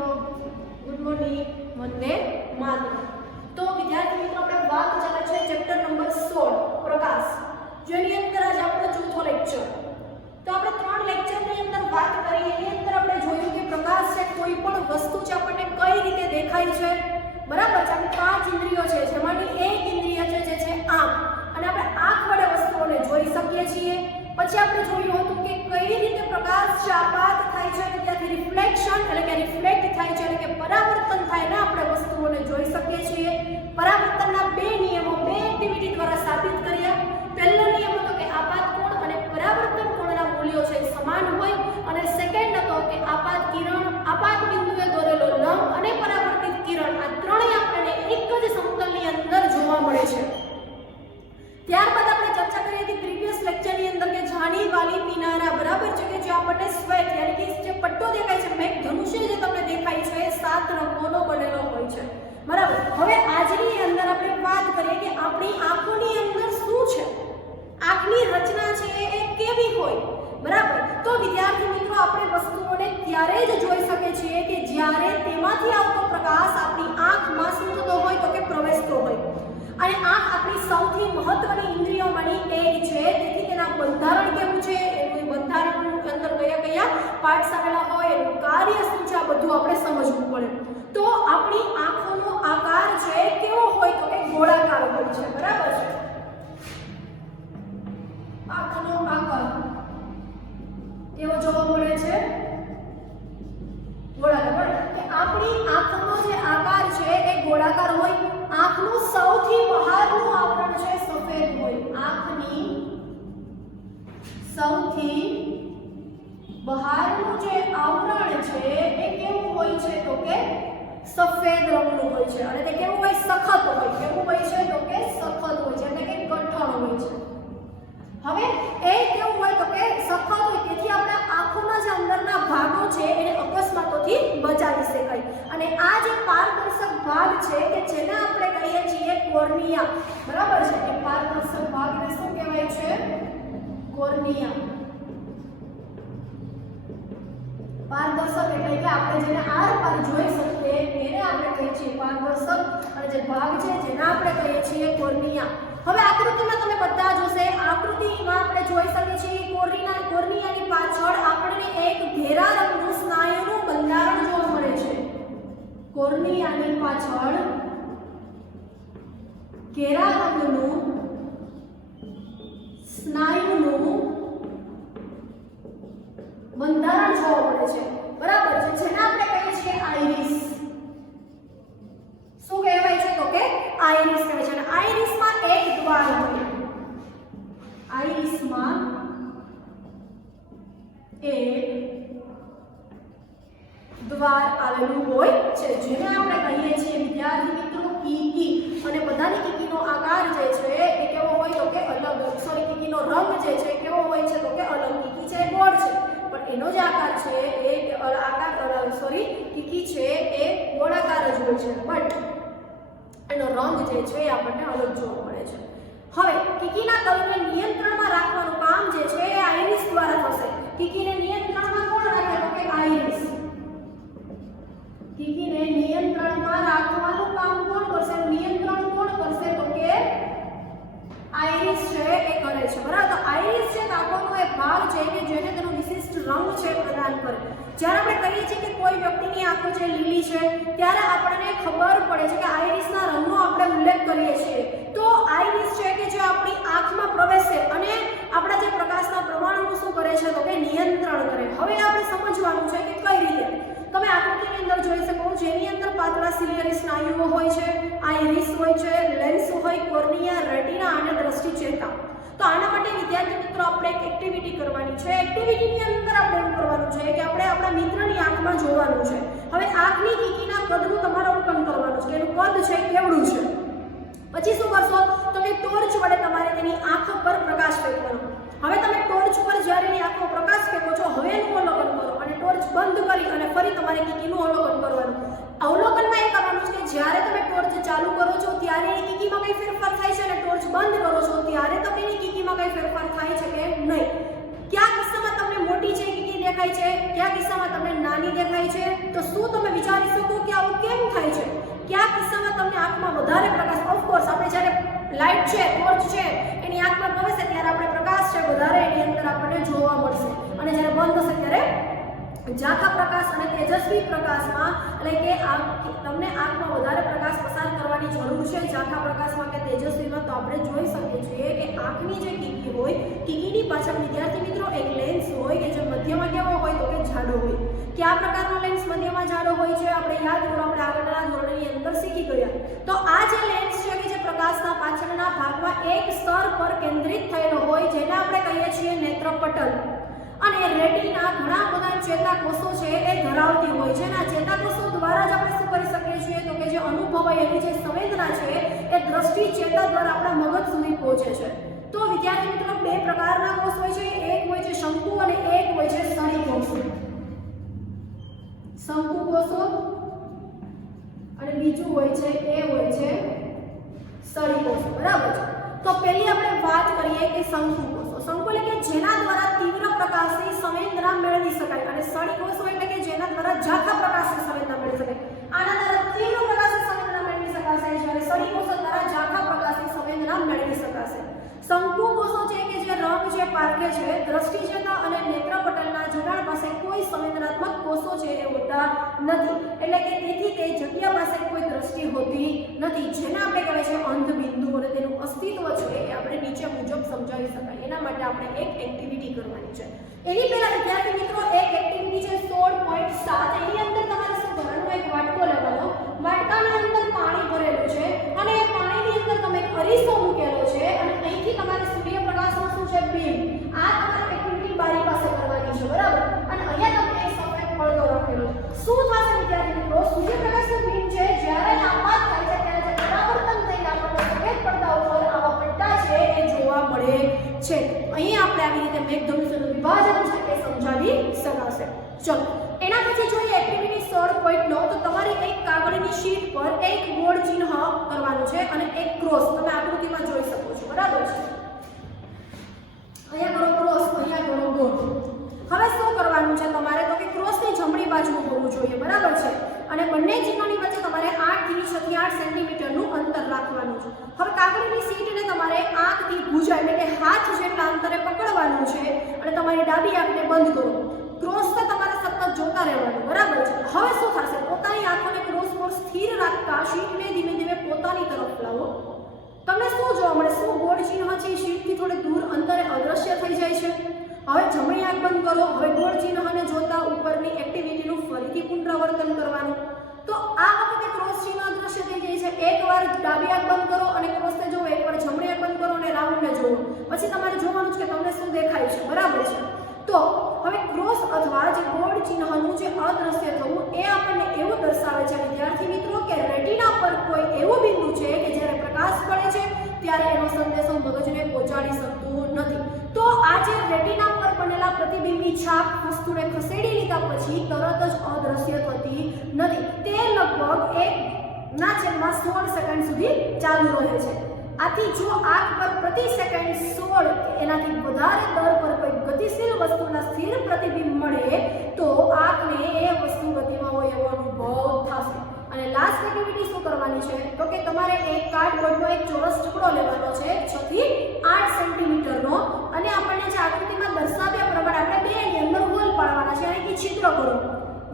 મિત્રો, good morning, Vande Mataram. તો વિદ્યાર્થી મિત્રો, આપણે વાત ચાલે છે ચેપ્ટર નંબર 16 પ્રકાશ, જેની અંદર આજે આપણો ચોથો લેક્ચર। તો આપણે ત્રણ લેક્ચરની અંદર વાત કરી, એની અંદર આપણે જોયું કે પ્રકાશ છે કોઈ પણ વસ્તુ છે આપણને કઈ રીતે દેખાય છે, બરાબર છે। આપણે પાંચ ઇન્દ્રિયો છે, જેમાંની એક ઇન્દ્રિય છે જે છે આંખ, અને આપણે આંખ વડે વસ્તુઓને જોઈ શકીએ છીએ। પછી આપણે જોયું હતું કે કઈ રીતે પ્રકાશ છે આપાત થાય છે, ત્યાંથી રિફ્લેક્શન એટલે કે રિફ્લેક્ટ થાય છે, એટલે કે પરાવર્તન થાય ને આપણે વસ્તુઓને જોઈ શકીએ છીએ। પરાવર્તનના બે નિયમો બે એક્ટિવિટી દ્વારા સાબિત કર્યા। પહેલો નિયમ હતો કે આપાત કોણ અને પરાવર્તન કોણના મૂલ્યો છે સમાન હોય, અને સેકન્ડ હતો કે આપાત કિરણ, આપાત બિંદુએ દોરેલો લંબ અને પરાવર્તિત કિરણ આ ત્રણેય આપણને એક જ સમતલની અંદર જોવા મળે છે। ત્યારબાદ આપણે ચર્ચા કરી હતી પ્રીવિયસ લેક્ચરની અંદર કે જાણી વાલી કિનારા, બરાબર છે, કે જે આપણને સ્વેટ એટલે કે જે પટ્ટો દેખાય છે, મેઘ ધનુષ્ય જે તમને દેખાય છે એ 7 રંગોનો બનેલો હોય છે, બરાબર। હવે આજની અંદર આપણે વાત કરીએ કે આપણી આંખોની અંદર શું છે, આંખની રચના છે એ કેવી હોય, બરાબર। તો વિદ્યાર્થી મિત્રો, આપણે વસ્તુઓને ત્યારે જ જોઈ શકીએ છીએ કે જ્યારે તેમાંથી આવતો પ્રકાશ આપણી આંખમાં શું થતો હોય તો કે પ્રવેશતો હોય, અને આંખ આપણી સૌથી મહત્વની ઇન્દ્રિયોમાંની એક છે। તેથી તેના બંધારણ કેવું છે, એનું બંધારણની અંદર કયા કયા પાર્ટ્સ આવેલા હોય, એનું કાર્ય શું છે, આ બધું આપણે સમજવું પડે। તો આપણી આંખોનો આકાર છે કેવો હોય તો કે ગોળાકાર હોય છે, બરાબર છે। આંખનો આકાર કેવો જોવા મળે છે, ગોળાકાર। કે આપણી આંખનો જે આકાર છે એ ગોળાકાર હોય। આંખનું સૌથી બહારનું આવરણ છે સફેદ હોય, આંખની સૌથી બહારનું જે આવરણ છે એ કેવું હોય છે તો કે સફેદ રંગનું હોય છે, અને તે કેવું હોય, સખત હોય। કેવું હોય છે તો કે સખત હોય છે, એટલે કે કઠણ હોય છે। હવે એ કેવું હોય તો કે સખત હોય, તેથી આપણા આંખોના જે અંદરના ભાગો છે એને અકસ્માતોથી બચાવી શકાય। અને આ જે પારદર્શક ભાગ છે કે જેને આપણે કહીએ છીએ કોર્નિયા, બરાબર છે, કે પારદર્શક ભાગને શું કહેવાય છે, કોર્નિયા। પારદર્શક એટલે કે આપણે જેને આર પાર જોઈ શકીએ એને આપણે કહીએ છીએ પારદર્શક, અને જે ભાગ છે જેને આપણે કહીએ છીએ કોર્નિયા। હવે આકૃતિમાં તમે બધા જોશે, આકૃતિમાં આપણે જોઈ શકીએ છીએ કોર્નિયાની પાછળ આપણને એક ઘેરા રંગનું સ્નાયુનું બંધારણ જોવા મળે છે। કોર્નિયાની પાછળ ઘેરા રંગનું સ્નાયુનું બંધારણ જોવા મળે છે, બરાબર છે, જેને આપણે કહીએ છીએ આઇરિસ। શું કહેવાય છે તો કે આઇરિસ કહેવાય છે। અને આઇરિસમાં એક દ્વાર હોય, આઇરિસમાં એક દ્વાર આવેલું હોય છે, જેને આપણે કહીએ છીએ વિદ્યાર્થી મિત્રો કીકી। અને બધાની કીકીનો આકાર જે છે એ કેવો હોય તો કે અલગ, સોરી, કીકીનો રંગ જે છે કેવો હોય છે તો કે અલગ। કીકી છે ગોળ છે, પણ એનો જે આકાર છે એ કીકી છે એ ગોળાકાર જ હોય છે, બટ એનો રંગ જે છે એ આપણને અલગ જોવા મળે છે। હવે કીકીના કલને નિયંત્રણમાં રાખવાનું કામ જે છે એ આઇરિસ દ્વારા થશે। કીકીને નિયંત્રણમાં કોણ રાખે તો કે આઇરિસ। કીકીને નિયંત્રણમાં રાખવાનું કામ કોણ કરશે, નિયંત્રણ કોણ કરશે તો કે આઇરિસ છે એ કરે છે, બરાબર। તો આઇરિસ છે આંખોનો એક ભાગ છે કે જેને તેનો વિશિષ્ટ રંગ છે પ્રદાન કરે। જ્યારે આપણે કહીએ છીએ કે કોઈ વ્યક્તિની આંખો છે લીલી છે, ત્યારે આપણને ખબર પડે છે કે આઇરિસના રંગનો આપણે ઉલ્લેખ કરીએ છીએ। તો આઇરિસ છે કે જે આપણી આંખમાં પ્રવેશે અને આપણા જે પ્રકાશના પ્રમાણનું શું કરે છે તો કે નિયંત્રણ કરે। હવે આપણે સમજવાનું છે કે કઈ રીતે। તમે આકૃતિની અંદર જોઈ શકો, જેની અંદર પાતળા સિલિયરી સ્નાયુઓ હોય છે, આઇરિસ હોય છે, લેન્સ હોય, કોર્નિયા, રેટિના અને દ્રષ્ટિચેતા। તો આના માટે વિદ્યાર્થી મિત્રો આપણે એક એક્ટિવિટી કરવાની છે। એક્ટિવિટીની અંદર આપણે એવું કરવાનું છે કે આપણે આપણા મિત્રની આંખમાં જોવાનું છે। હવે આંખની કીકીના કદનું તમારે અવલોકન કરવાનું છે, એનું કદ છે કેવડું છે। પછી શું કરશો તો કે ટોર્ચ વડે તમારે તેની આંખ પર પ્રકાશ ફેંકવાનો। હવે તમે ટોર્ચ પર જ્યારે એની આંખો પ્રકાશ ફેંકો છો, હવે એનું અવલોકન કરો અને ટોર્ચ બંધ કરી અને ફરી તમારે કીકીનું અવલોકન કરવાનું। અવલોકનમાં એ કરવાનું છે કે જ્યારે તમે ટોર્ચ ચાલુ કરો છો ત્યારે એની કીકીમાં કઈ ફેરફાર થાય છે, અને ટોર્ચ બંધ કરો છો ત્યારે તમે એની કીકીમાં કઈ ફેરફાર થાય છે કે નહીં। કયા કિસ્સામાં તમને મોટી છે કીકી દેખાય છે, કયા કિસ્સામાં તમને નાની દેખાય છે. તો શું તમે વિચારી શકો કે આવું કેમ થાય છે? કયા કિસ્સામાં તમને આંખમાં વધારે પ્રકાશ, ઓફકોર્સ આપણે જ્યારે લાઇટ છે, ટોર્ચ છે એની આંખમાં પ્રવેશે ત્યારે આપણે પ્રકાશ છે વધારે એની અંદર આપણને જોવા મળશે, અને જ્યારે બંધ થશે ત્યારે ઝાંખા પ્રકાશ અને તેજસ્વી પ્રકાશમાં, એટલે કે તમને આંખમાં વધારે પ્રકાશ પસાર કરવાની જરૂર છે ઝાંખા પ્રકાશમાં કે તેજસ્વીમાં. તો આપણે જોઈ શકીએ છીએ કે આંખની જે કીકી હોય, કીકીની પાછળ વિદ્યાર્થી મિત્રો એક લેન્સ હોય કે જે મધ્યમાં કેવો હોય તો કે જાડો હોય. કયા પ્રકારનો લેન્સ મધ્યમાં જાડો હોય છે આપણે યાદ કરો, આપણે આગળના ધોરણની અંદર શીખી ગયા. તો આ જે લેન્સ છે કે જે પ્રકાશના પાછળના ભાગમાં એક સ્તર પર કેન્દ્રિત થયેલો હોય જેને આપણે કહીએ છીએ નેત્રપટલ. અને રેટિના ઘણા બધા ચેતાકોષો છે એ ધરાવતી હોય છે, અને આ ચેતાકોષો દ્વારા જ આપણે શું કરી શકીએ છીએ તો કે જે અનુભવાયેલી જે સંવેદના છે એ દ્રષ્ટિ ચેતા દ્વારા આપણા મગજ સુધી પહોંચે છે. તો વિદ્યાર્થી મિત્રો બે પ્રકારના કોષ હોય છે, એક હોય છે શંકુ અને એક હોય છે સળી કોષો. શંકુ કોષો અને બીજું હોય છે એ હોય છે સળી કોષો. બરાબર છે. તો પહેલી આપણે વાત કરીએ કે શંકુ કોષો. શંકુ એટલે કે જેના દ્વારા તીવ્ર પ્રકાશની સંવેદના મેળવી શકાય, અને સળી કોષો એટલે કે જેના દ્વારા ઝાંખા પ્રકાશની સંવેદના મેળવી શકાય. આના દ્વારા તીવ્ર પ્રકાશની સંવેદના મેળવી શકાશે, જ્યારે સળી કોષો દ્વારા ઝાંખા પ્રકાશની સંવેદના મેળવી શકાશે. શંકુ કોષો છે કે જે રંગ છે પારખે છે, દ્રષ્ટિ ચેતા અને નેત્રપટલના જોડાણ પાસે કોઈ સંવેદનાત્મક કોષો છે એ હોતા નથી, એટલે કે તેથી તે જગ્યા પાસે કોઈ દ્રષ્ટિ હોતી નથી, જેને આપણે કહેવાય છે અંધ બિંદુ. અને તેનું અસ્તિત્વ છે એ આપણે નીચે મુજબ સમજાવી શકાય. એના માટે આપણે એક એક્ટિવિટી કરવાની છે. એની પહેલા વિદ્યાર્થી મિત્રો એક એક્ટિવિટી છે 16.7. એની અંદર તમારે શું કરવાનું, એક વાટકો લેવાનો, વાટકાની અંદર પાણી ભરેલું છે અને એ પાણીની અંદર તમે એક અરીસો મૂકેલો છે, અને અહીંથી તમારે સૂર્યપ્રકાશનો શું છે બીમ, આ તમારે એક્ટિવિટી બારી પાસે કરવાની છે. બરાબર. અને અહીંયા તમે એક સફેદ પડદો રાખેલો છે. શું થશે વિદ્યાર્થી મિત્રો, સૂર્યપ્રકાશનું બીમ છે જ્યારે આપાત થાય છે ત્યારે જે પરાવર્તન થઈને આપણને સફેદ પડદા ઉપર આવા પટ્ટા છે એ જોવા મળે છે. અહીં આપણે આવી રીતે મેઘધનુષ્યનું વિભાજન છે એ સમજાવી શકાશે. ચલો એના પછી જોઈએ એક્ટિવિટી 16.9. તો તમારે એક કાગળની શીટ પર એક ગોળ ચિહ્ન કરવાનું છે અને એક ક્રોસ તમે આકૃતિમાં જોઈ શકો છો. બરાબર છે. અહીંયા કરો ક્રોસ, અહીંયા કરો ગોળ. હવે શું કરવાનું છે તમારે તો કે ક્રોસની જમણી બાજુ હોવું જોઈએ. બરાબર છે. અને બંને ચિહ્નોની વચ્ચે તમારે 8 થી 6 થી 8 સેન્ટીમીટરનું અંતર રાખવાનું છે. હવે કાગળની શીટને તમારે આંખથી ભુજા એટલે કે હાથ જેટલા અંતરે પકડવાનું છે અને તમારી ડાબી આંખને બંધ કરો. ક્રોસ તો તમારે સતત જોતા રહેવાનું. બરાબર છે. હવે શું થશે, પોતાની આંખોને ક્રોસ પર સ્થિર રાખતા શીટને ધીમે ધીમે પોતાની તરફ લાવો. તમને શું જોવા મળે, શું ગોળ ચિહ્ન છે શીટથી થોડે દૂર અંતરે અદૃશ્ય થઈ જાય છે. હવે જમણી આંખ બંધ કરો. હવે ગોળ ચિહ્નને જોતા ઉપરની એક્ટિવિટીનું ફરીથી પુનરાવર્તન કરવાનું. તો આ વખતે ક્રોસ ચિહ્ન અદૃશ્ય થઈ જાય છે. એકવાર ડાબી આંખ બંધ કરો અને ક્રોસને જુઓ, એકવાર જમણી આંખ બંધ કરો અને રાઉન્ડને જુઓ. પછી તમારે જોવાનું છે કે તમને શું દેખાય છે. બરાબર છે. તો હવે ક્રોસ અથવા જે ગોળ ચિહ્નનું જે અદૃશ્ય થવું એ આપણને એવું દર્શાવે છે વિદ્યાર્થી મિત્રો કે રેટિના પર કોઈ એવું બિંદુ છે કે જ્યારે પ્રકાશ પડે છે ત્યારે એનો સંદેશો મગજને પહોંચાડી શકતું નથી. તો આ જે રેટિના પર બનેલા પ્રતિબિંબની છાપ વસ્તુને ખસેડી લીધા પછી તરત જ અદૃશ્ય થતી નથી. તે લગભગ 1/16 સેકન્ડ સુધી ચાલુ રહે છે. આથી જો આંખ પર પ્રતિ સેકન્ડ 16 એનાથી વધારે દર પર કોઈ ગતિશીલ વસ્તુના સ્થિર પ્રતિબિંબ મળે તો આંખને એ વસ્તુ ગતિમાં હોય એવો અનુભવ થશે. અને લાસ્ટ એક્ટિવિટી શું કરવાની છે તો કે તમારે એક કાર્ડબોર્ડનો એક ચોરસ ટુકડો લેવાનો છે 6 થી 8 સેન્ટીમીટરનો, અને આપણને જે આકૃતિમાં દર્શાવ્યા પ્રમાણે આપણે બે એની અંદર હોલ પાડવાના છે અને છિદ્ર કરો.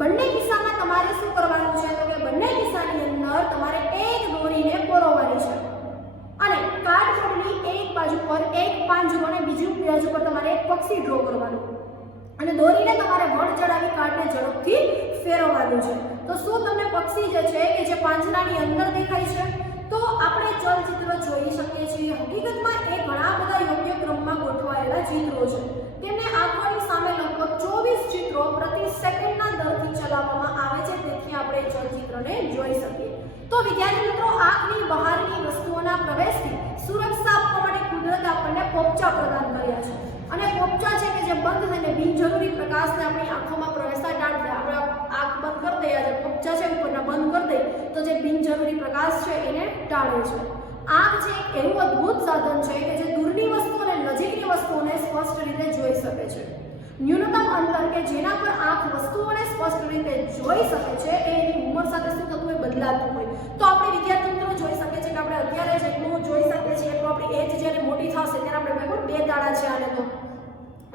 બંને કિસ્સામાં તમારે શું કરવાનું છે તો કે બંને કિસ્સાની અંદર તમારે એક દોરીને પરોવવાની છે અને કાર્ડબોર્ડની એક બાજુ પર એક પાંજરો અને બીજી બાજુ પર તમારે એક પક્ષી ડ્રો કરવાનું અને દોરીને તમારે વળ ચડાવી કાર્ડને ઝડપથી ફેરવવાનું છે. તો શું તમને પક્ષી જે છે કે જે પાંજરાની અંદર દેખાય છે? તો આપણે ચલચિત્ર જોઈ શકીએ છીએ. હકીકતમાં એ ઘણા બધા યોગ્ય ક્રમમાં ગોઠવાયેલા ચિત્રો છે. તેમને આંખોની સામે લગભગ 24 ચિત્રો પ્રતિ સેકન્ડના દરથી ચલાવવામાં આવે છે, તેથી આપણે ચલચિત્રને જોઈ શકીએ. તો વિદ્યાર્થી મિત્રો, આંખની બહારની વસ્તુઓના પ્રવેશથી સુરક્ષા આપવા માટે કુદરતે આપણને પોપચા પ્રદાન કર્યા છે. અને પોપચા છે કે જે બંધ થઈને બિનજરૂરી પ્રકાશને આપણી આંખોમાં પ્રવેશતા ટાળે. આપણે આંખ બંધ કરી દઈએ, જે પોપચા છે ઉપરના બંધ કરી દઈએ તો જે બિનજરૂરી પ્રકાશ છે એને ટાળે છે. આંખ છે એક એવું અદ્ભુત સાધન છે કે જે દૂરની વસ્તુ અને નજીકની વસ્તુઓને સ્પષ્ટ રીતે જોઈ શકે છે. ન્યૂનતમ અંતર કે જેના પર આંખ વસ્તુઓને સ્પષ્ટ રીતે જોઈ શકે છે એ એની ઉંમર સાથે શું થતું હોય, બદલાતું હોય. તો આપણે વિદ્યાર્થી મિત્રો જોઈ શકીએ છીએ કે આપણે અત્યારે જેટલું જોઈ શકીએ છીએ એટલું આપણી એજ જ્યારે મોટી થશે ત્યારે આપણે ભેગું 2 દાડા છે આને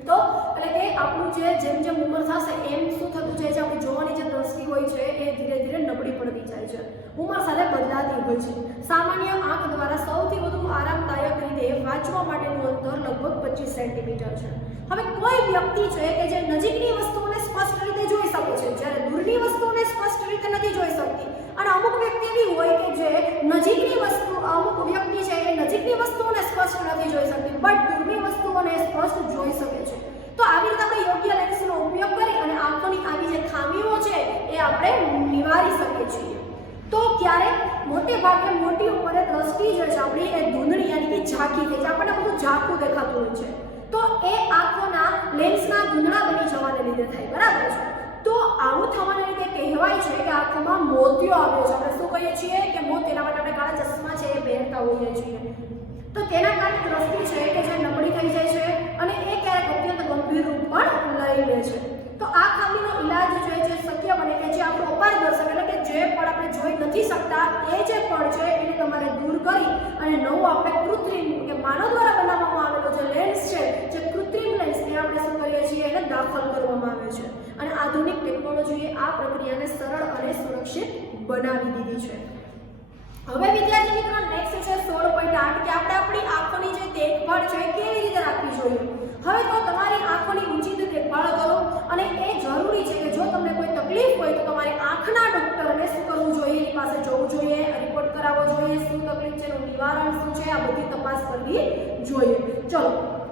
તો એટલે કે આપણું જેમ જેમ ઉંમર થશે એમ શું થતું જાય છે, આપણી જોવાની જે દ્રષ્ટિ હોય છે એ ધીરે ધીરે નબળી પડતી જાય છે, ઉંમર સાથે બદલાતી હોય છે. સામાન્ય આંખ દ્વારા સૌથી વધુ આરામદાયક રીતે વાંચવા માટેનું અંતર લગભગ 25 સેન્ટીમીટર છે. હવે કોઈ વ્યક્તિ છે કે જે નજીકની વસ્તુઓને સ્પષ્ટ રીતે જોઈ શકે છે, જ્યારે દૂરની વસ્તુઓને સ્પષ્ટ રીતે નથી જોઈ શકતી. અને અમુક વ્યક્તિ એવી હોય કે જે અમુક વ્યક્તિ છે એ નજીકની વસ્તુઓને સ્પષ્ટ નથી જોઈ શકતી બટ દૂરની વસ્તુઓને સ્પષ્ટ જોઈ શકે છે. તો આવી રીતે આપણે યોગ્ય લેન્સનો ઉપયોગ કરી અને આંખોની આવી જે ખામીઓ છે એ આપણે નિવારી શકીએ છીએ. તો ક્યારેક મોટે ભાગે મોટી ઉંમરે દ્રષ્ટિ જે છે આપણી એ ધૂંધળી યાની કે ઝાંખી થઈ જાય, આપણને બધું ઝાંખું દેખાતું હોય છે. તો એ આંખોના લેન્સના ધૂંધળા બની જવાને લીધે થાય, બરાબર છે. તો આવું થવાને લીધે કહેવાય છે કે આંખોમાં મોતિયો આવ્યો છે. આપણે શું કહીએ છીએ કે તેના માટે આપણે કાળા ચશ્મા છે એ પહેરતા હોઈએ છીએ. તો તેના કારણે દ્રષ્ટિ છે કે જે નબળી થઈ જાય છે અને એ ક્યારેક અત્યંત ગંભીર રૂપ પણ લઈ લે છે. તો આ ખામીનો ઇલાજ છે જે શક્ય બને કે જે આપણું અપારદર્શક એટલે કે જે પણ આપણે જોઈ નથી શકતા એ જે પણ છે એને તમારે દૂર કરી અને નવું આપણે કૃત્રિમ કે માનવ દ્વારા બનાવવામાં આવેલો જે લેન્સ છે, જે કૃત્રિમ લેન્સ એ આપણે શું કરીએ છીએ એને દાખલ કરવામાં આવે છે. અને આધુનિક ટેકનોલોજીએ આ પ્રક્રિયાને સરળ અને સુરક્ષિત બનાવી દીધી છે. હવે વિદ્યાર્થી મિત્રો નેક્સ્ટ છે 16.8 કે આપણે આપણી આંખોની જે દેખભાળ છે કેવી રીતે રાખવી જોઈએ. હવે તો તમારી આંખોની ઉચિત દેખભાળ કરો અને એ જરૂરી છે કે જો તમને કોઈ તકલીફ હોય તો તમારે આંખના ડોક્ટરને શું કરવું જોઈએ, એની પાસે જવું જોઈએ, રિપોર્ટ કરાવવો જોઈએ, શું તકલીફ છે, એનું નિવારણ શું છે, આ બધી તપાસ કરવી જોઈએ. ચલો,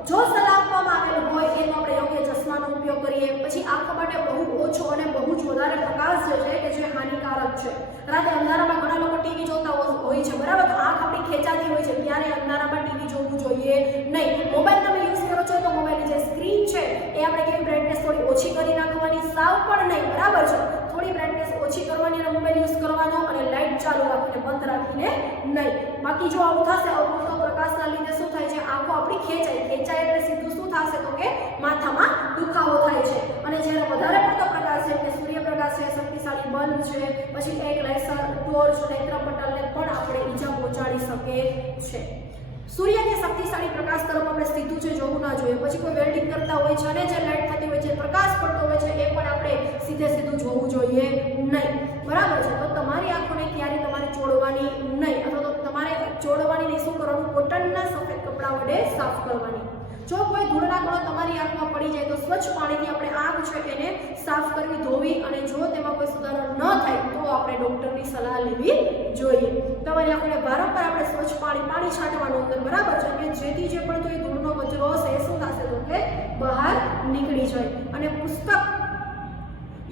જો સલાહ આપવામાં આવેલ હોય એનો આપણે યોગ્ય ચશ્માનો ઉપયોગ કરીએ. પછી આંખ માટે બહુ ઓછો અને બહુ જ વધારે પ્રકાશ જે છે કે જે હાનિકારક છે. રાતે અંધારામાં ઘણા લોકો ટીવી જોતા હોય છે, બરાબર. તો આંખ આપણી ખેંચાતી હોય છે, ત્યારે અંધારામાં ટીવી જોવું જોઈએ નહીં. મોબાઈલ તમે યુઝ કરો છો તો મોબાઈલની જે સ્ક્રીન છે એ આપણે કેવી બ્રાઇટનેસ થોડી ઓછી કરી નાખવાની, સાવ પણ નહીં, બરાબર છે. થોડી બ્રાઇટનેસ ઓછી કરવાની અને મોબાઈલ યુઝ કરવાનો અને લાઇટ ચાલુ રાખીને બંધ રાખીને નહીં. બાકી જો આવું થશે અપૂરતો પ્રકાશના લીધે શું થાય છે, આંખો આપણી ખેંચાય એટલે સીધું શું થશે તો કે માથામાં દુખાવો થાય છે. અને જ્યારે વધારે પડતો પ્રકાશ છે કે સૂર્યપ્રકાશ છે, શક્તિશાળી બલ્બ છે, પછી એક લેસર, ટોર્ચ, નેત્રપટલને પણ આપણે ઈજા પહોંચાડી શકે છે. સૂર્ય કે શક્તિશાળી પ્રકાશ તરફ આપણે સીધું છે જોવું ના જોઈએ. પછી કોઈ વેલ્ડિંગ કરતા હોય છે અને જે લાઇટ થતી હોય છે, પ્રકાશ પડતો હોય છે, એ પણ આપણે સીધું જોવું જોઈએ નહીં, બરાબર છે. તો તમારી આંખોને ક્યારે તમારે ચોળવાની નહીં, અથવા તો તમારે ચોળવાની નહીં, શું કરવાનું, કોટનના સફેદ કપડા વડે સાફ કરવાની. જો કોઈ ધૂળના કણો તમારી આંખમાં પડી જાય તો સ્વચ્છ પાણીથી આપણે આંખ છે એને સાફ કરવી, ધોવી, અને જો તેમાં કોઈ સુધારો ન થાય તો આપણે ડોક્ટરની સલાહ લેવી જોઈએ. તમારી આંખોને વારંવાર આપણે સ્વચ્છ પાણી છાંટવાનું અંદર, બરાબર છે, કે જેથી જે પણ કોઈ ધૂળનો કચરો હશે એ શું થશે તો કે બહાર નીકળી જાય. અને પુસ્તક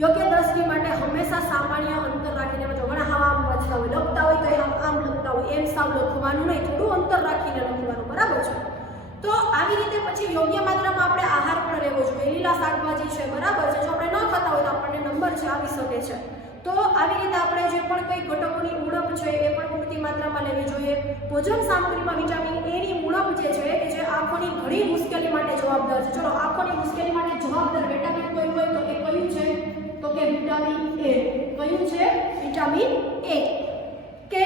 યોગ્ય દ્રષ્ટિ માટે હંમેશા સામાન્ય અંતર રાખીને ઘણા આમ વાંચતા હોય, લખતા હોય તો આમ લખતા હોય, એમ સાવ લખવાનું નહીં, થોડું અંતર રાખીને લખવાનું, બરાબર છે. તો આવી રીતે પછી યોગ્ય માત્રામાં આપણે આહાર પણ લેવો જોઈએ. લીલા શાકભાજી છે, બરાબર છે, જો આપણે ન ખાતા હોય તો આપણને નંબર છે આવી શકે છે. તો આવી રીતે આપણે જે પણ કંઈ ઘટકોની ઉણપ છે એ પણ પૂરતી માત્રામાં લેવી જોઈએ. ભોજન સામગ્રીમાં વિટામિન એ ની ઉણપ જે છે કે જે આંખોની ઘણી મુશ્કેલી માટે જવાબદાર છે. ચલો, આંખોની મુશ્કેલી માટે જવાબદાર વિટામિન કોઈ હોય તો એ કયું છે તો કે વિટામિન એ. કયું છે? Vitamin A. કે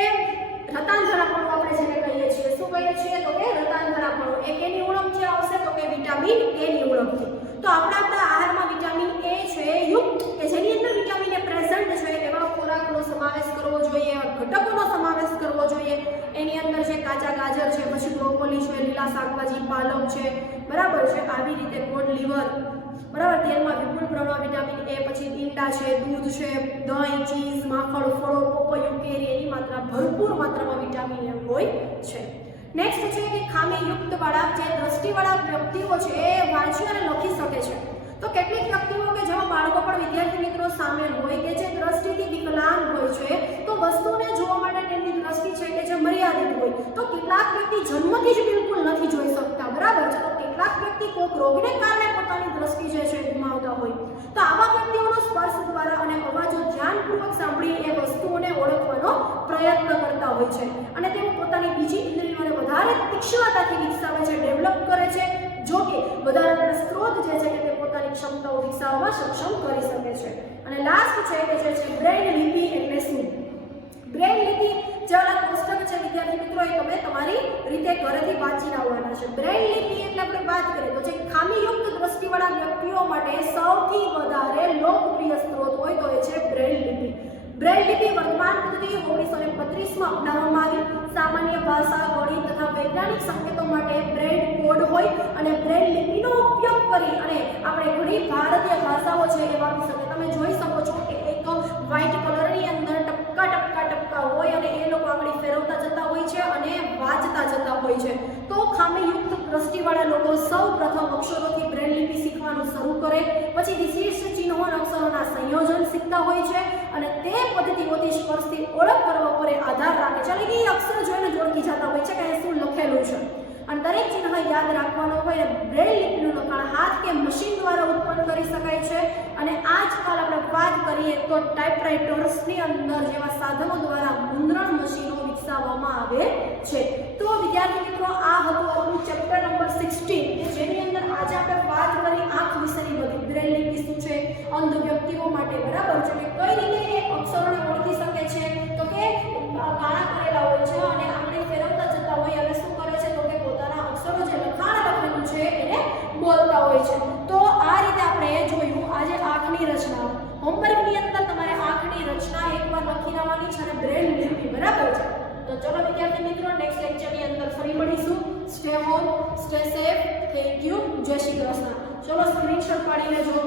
રતાંધરાપણું આપણે જેને કહીએ છીએ, શું કહીએ છીએ તો કે રતાંધરાપણું. એ કેની ઉણપથી આવશે તો કે વિટામિન એ ની ઉણપથી. તો આપણા આહારમાં વિટામિન એ છે યુક્ત કે જેની અંદર વિટામિન એ પ્રેઝન્ટ છે એવા ખોરાકનો સમાવેશ કરવો જોઈએ, ઘટકોનો સમાવેશ કરવો જોઈએ. એની અંદર છે કાચા ગાજર છે, પછી બ્રોકોલી છે, લીલા શાકભાજી, પાલક છે, બરાબર છે. આવી રીતે ગોળ, લીવર, બરાબર, તેલમાં વિપુલ પ્રમાણમાં વિટામિન એ, પછી ઈંડા છે, દૂધ છે, દહીં, ચીઝ, માખણ, ફળો, પપૈયું, કેરી, એની માત્રા ભરપૂર માત્રામાં વિટામિન એ હોય છે. નેક્સ્ટ છે કે ખામીયુક્ત વાળા જે દ્રષ્ટિવાળા વ્યક્તિઓ છે એ વાંચી અને લખી શકે છે. તો કેટલીક વ્યક્તિઓ કે જેમાં બાળકો પણ વિદ્યાર્થી મિત્રો સામેલ હોય કે જે દ્રષ્ટિથી વિકલાંગ હોય છે, તો વસ્તુને જોવા માટે તેમની દ્રષ્ટિ છે કે જે મર્યાદિત હોય. તો કેટલાક વ્યક્તિ જન્મથી જ બિલકુલ નથી જોઈ શકતા, બરાબર છે. તો કેટલાક વ્યક્તિ કોઈક રોગને કારણે પોતાની દ્રષ્ટિ જે છે ગુમાવતા હોય. તો આવા વ્યક્તિઓનો સ્પર્શ દ્વારા અને અવાજો ધ્યાનપૂર્વક સાંભળી એ વસ્તુઓને ઓળખવાનો પ્રયત્ન કરતા હોય છે અને તેઓ પોતાની બીજી ઇન્દ્રિયોને વધારે તીક્ષ્ણતાથી વિકસાવે છે, ડેવલપ કરે છે. જો કે વધારાના સ્ત્રોત જે જે છે કે તે પોતાની ક્ષમતાઓ વિકસાવવામાં સક્ષમ કરી શકે છે. અને લાસ્ટ છે કે જે છે બ્રેઇલ લિપિ એટલે શું? બ્રેઇલ લિપિ જે ઓલા પુસ્તક છે વિદ્યાર્થી મિત્રો એ તમે તમારી રીતે ઘરેથી વાંચીને આવવાના છે. બ્રેઇલ લિપિ એટલે આપણે વાત કરીએ તો જે ખામીયુક્ત દ્રષ્ટિવાળા વ્યક્તિઓ માટે સૌથી વધારે લોકપ્રિય સ્ત્રોત હોય તો એ છે બ્રેઇલ લિપિ. બ્રેઇલ લિપિ વર્તમાન પદ્ધતિ 1935માં અપનાવવામાં આવી. સામાન્ય ભાષા, ગણિત તથા વૈજ્ઞાનિક સંકેતો માટે બ્રેઇલ કોડ હોય અને બ્રેઇલ લિપિનો ઉપયોગ કરી અને આપણે ઘણી ભારતીય ભાષાઓ છે એ વાપરી શકીએ. તમે જોઈ શકો છો કે એક વ્હાઇટ કલરની અંદર ટપકા ટપકા ટપકા હોય અને એ લોકો આગળ ફેરવતા જતા હોય છે અને વાંચતા જતા હોય છે. તો ખામીયુક્ત દ્રષ્ટિવાળા લોકો સૌ પ્રથમ અક્ષરોથી બ્રેઇલ લિપિ શીખવાનું શરૂ કરે, પછી વિશિષ્ટ ચિહ્નો અને અક્ષરોના સંયોજન શીખતા હોય છે અને તે પદ્ધતિઓથી સ્પર્શથી ઓળખ કરવા પર આધાર રાખે છે. એટલે કે એ અક્ષર જોઈને જ ઓળખી જતા હોય છે કે અહીં શું લખેલું છે. અને દરેક ચિહ્ન યાદ રાખવાનો હોય અને બ્રેઇલ લિપિનું લખાણ હાથ કે મશીન દ્વારા ઉત્પન્ન કરી શકાય છે. અને આજકાલ આપણે વાત કરીએ તો ટાઇપરાઇટર્સની અંદર જેવા સાધનો દ્વારા મુદ્રણ મશીનો વિકસાવવામાં આવે છે. તો વિદ્યાર્થી મિત્રો આ હતું આપણું ચેપ્ટર નંબર 16 જેની અંદર આજે આપણે વાત કરી આંખ વિશેની બધી. બ્રેઇલ લિપિ શું છે, અંધ વ્યક્તિઓ માટે, બરાબર છે, કે કઈ રીતે એ અક્ષરોને ઓળખી શકે છે, તો કે કાણા કરેલા હોય છે અને આંગળી ફેરવતા જતા હોય અને શું કરે છે તો કે પોતાના અક્ષરો જે લખાણ લખેલું છે એને બોલતા હોય છે. તો આ રીતે આપણે જોયું આજે આંખની રચના. હોમવર્કની અંદર તમારે આંખની રચના એકવાર લખી આવવાની છે અને બ્રેઇલ લિપિ, બરાબર છે. તો ચલો વિદ્યાર્થી મિત્રો નેક્સ્ટ લેક્ચરની અંદર ફરી મળીશું. Stay home, stay safe. Thank you. જય શ્રી કૃષ્ણ. ચલો સ્ક્રીનશોટ પાડી લેજો.